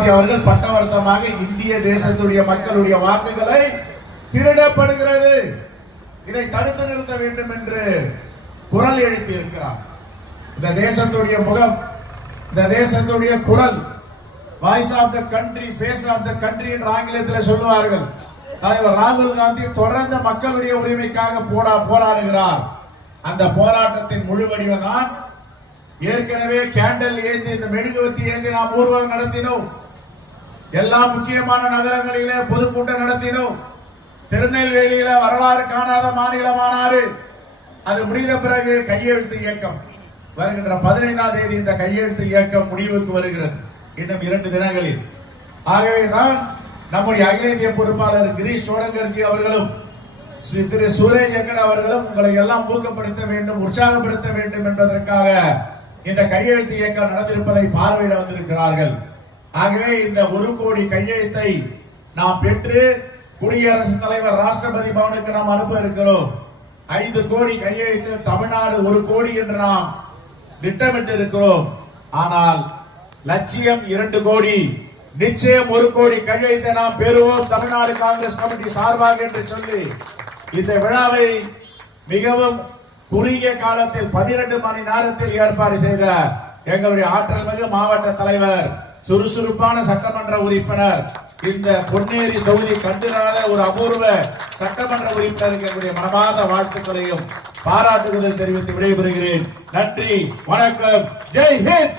அவர்கள் பட்டவர்த்தமாக இந்திய தேசத்துடைய மக்களுடைய வாக்குகளை திருடப்படுகிறது. இதை தடுத்து நிறுத்த வேண்டும் என்று குரல் எழுப்பி இருக்கிறார் இந்த தேசத்துடைய முகம் இந்த தேசத்துடைய குரல் voice of the country face of the country என்று ஆங்கிலத்தில் சொல்லுவார்கள். தலைவர் ராகுல் காந்தி தொடர்ந்து மக்களுடைய உரிமைக்காக போரா போராடுகிறார். அந்த போராட்டத்தின் முழு வடிவதான் ஏற்கனவே கேண்டல் ஏந்தி இந்த மெழுகுவத்தி ஏந்தி நாம் ஊர்வலம் நடத்தினோம். எல்லா முக்கியமான நகரங்களிலே பொதுக்கூட்டம் நடத்தினோம். திருநெல்வேலியில வரலாறு காணாத மாநில மாநாடு அது முடிந்த பிறகு கையெழுத்து இயக்கம். வருகின்ற பதினைந்தாம் தேதி இந்த கையெழுத்து இயக்கம் முடிவுக்கு வருகிறது. இன்னும் இரண்டு தினங்களில். ஆகவேதான் நம்முடைய அகில இந்திய பொறுப்பாளர் கிரீஷ் சோடங்கர்ஜி அவர்களும் ஸ்ரீ திரு சூரஜ் எங்கட் அவர்களும் உங்களை எல்லாம் ஊக்கப்படுத்த வேண்டும் உற்சாகப்படுத்த வேண்டும் என்பதற்காக இந்த கையெழுத்து இயக்கம் நடந்திருப்பதை பார்வையிட வந்திருக்கிறார்கள். ஆகவே இந்த ஒரு கோடி கையெழுத்தை நாம் பெற்று குடியரசுத் தலைவர் ராஷ்டிரபதி பவனுக்கு நாம் அனுப்ப இருக்கிறோம். ஐந்து கோடி கையெழுத்து தமிழ்நாடு ஒரு கோடி என்று நாம் திட்டமிட்டு இருக்கிறோம் ஆனால் லட்சியம் இரண்டு கோடி நிச்சயம் ஒரு கோடி கையெழுத்தை நாம் பெறுவோம் தமிழ்நாடு காங்கிரஸ் கமிட்டி சார்பாக என்று சொல்லி இந்த விழாவை மிகவும் குறுகிய காலத்தில் பனிரெண்டு மணி நேரத்தில் ஏற்பாடு செய்த எங்களுடைய ஆற்றல் மிகு மாவட்ட தலைவர் சுறுசுறுப்பான சட்டமன்ற உறுப்பினர் இந்த பொன்னேரி தொகுதி கண்டிராத ஒரு அபூர்வ சட்டமன்ற உறுப்பினருக்கு எங்களுடைய மனமார்ந்த வாழ்த்துக்களையும் பாராட்டுதல் தெரிவித்து விடைபெறுகிறேன். நன்றி வணக்கம். ஜெய் ஹிந்த்!